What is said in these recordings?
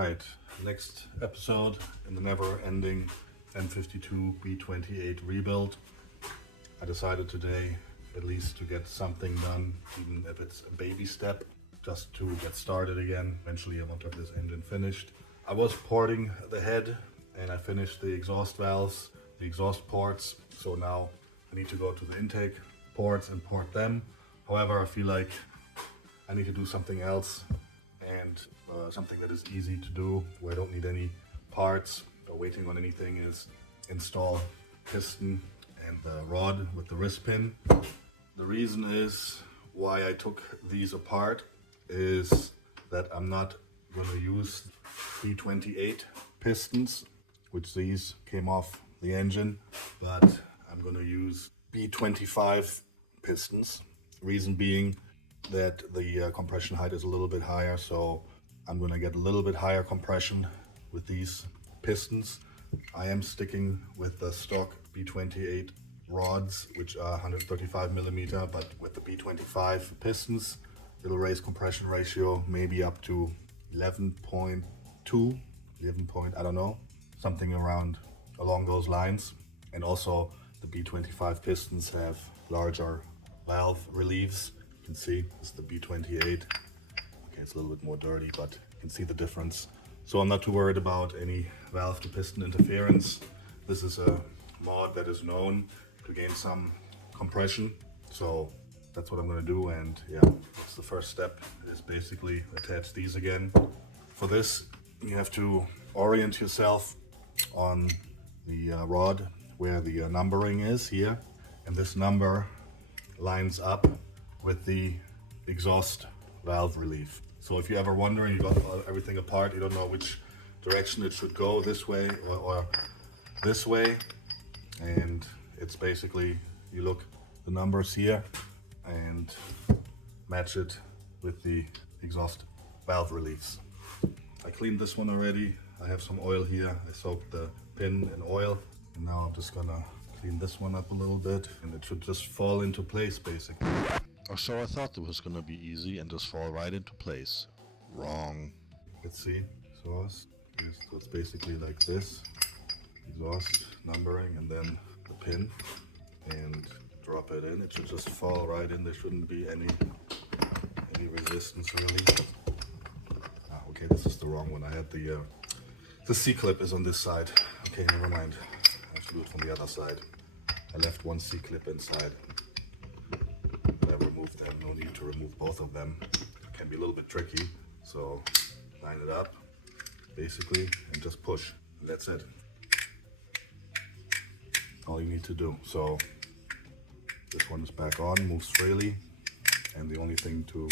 Alright, next episode in the never-ending M52 B28 rebuild. I decided today at least to get something done, even if it's a baby step, just to get started again. Eventually I want to have this engine finished. I was porting the head and I finished the exhaust valves, the exhaust ports, so now I need to go to the intake ports and port them. However, I feel like I need to do something else, and something that is easy to do, where I don't need any parts or waiting on anything, is install piston and the rod with the wrist pin. The reason is why I took these apart is that I'm not going to use B28 pistons, which these came off the engine, but I'm going to use B25 pistons. Reason being that the compression height is a little bit higher, so I'm going to get a little bit higher compression with these pistons. I am sticking with the stock B28 rods, which are 135 millimeter, but with the B25 pistons, it'll raise compression ratio maybe up to 11.2, 11 point, I don't know, something around along those lines. And also the B25 pistons have larger valve reliefs. You can see this is the B28. Okay, it's a little bit more dirty, but you can see the difference. So I'm not too worried about any valve to piston interference. This is a mod that is known to gain some compression, so that's what I'm going to do. And yeah, that's the first step, is basically attach these again. For this, you have to orient yourself on the rod where the numbering is here, and this number lines up with the exhaust valve relief. So if you're ever wondering, you got everything apart, you don't know which direction it should go, this way or this way, and it's basically, you look the numbers here and match it with the exhaust valve reliefs. I cleaned this one already. I have some oil here. I soaked the pin in oil, and now I'm just gonna clean this one up a little bit, and it should just fall into place basically. Or so I thought it was gonna be easy and just fall right into place. Wrong. Let's see. So it's basically like this. Exhaust numbering and then the pin, and drop it in. It should just fall right in. There shouldn't be any resistance really. Okay, this is the wrong one. I had the C-clip is on this side. Okay, never mind. I have to do it from the other side. I left one C-clip inside, but I removed them. No need to remove both of them. It can be a little bit tricky. So line it up basically and just push, and that's it. All you need to do. So this one is back on, moves freely, and the only thing to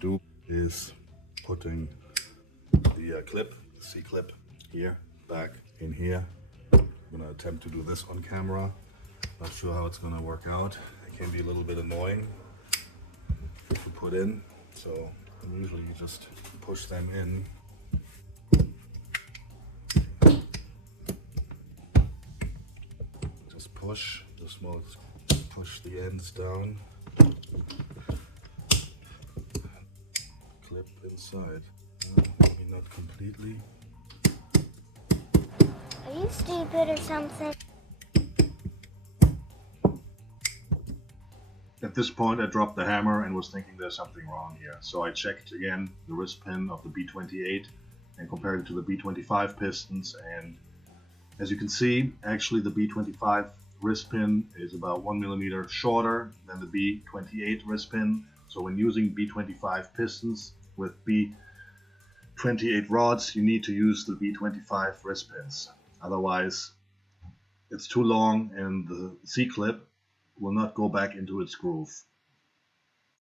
do is putting the clip, C-clip here, back in here. I'm gonna attempt to do this on camera. Not sure how it's gonna work out. It can be a little bit annoying to put in, so usually you just push them in. Just push, just push the ends down. Clip inside. Maybe not completely. Are you stupid or something? At this point I dropped the hammer and was thinking there's something wrong here. So I checked again the wrist pin of the B28 and compared it to the B25 pistons, and as you can see, actually the B25 wrist pin is about 1 millimeter shorter than the B28 wrist pin. So when using B25 pistons with B28 rods, you need to use the B25 wrist pins. Otherwise it's too long and the C-clip will not go back into its groove.